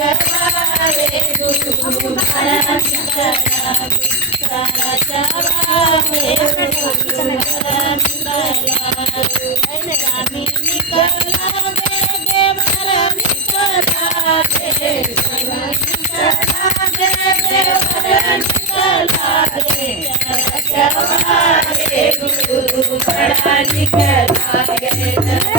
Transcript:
चवारे गुरु बड़ा निकला सारा चवारे गुरु बड़ा निकला स्वामी निकला गे देवर निकला गे निकला गे देवर निकला गे चवारे गुरु बड़ा निकला गे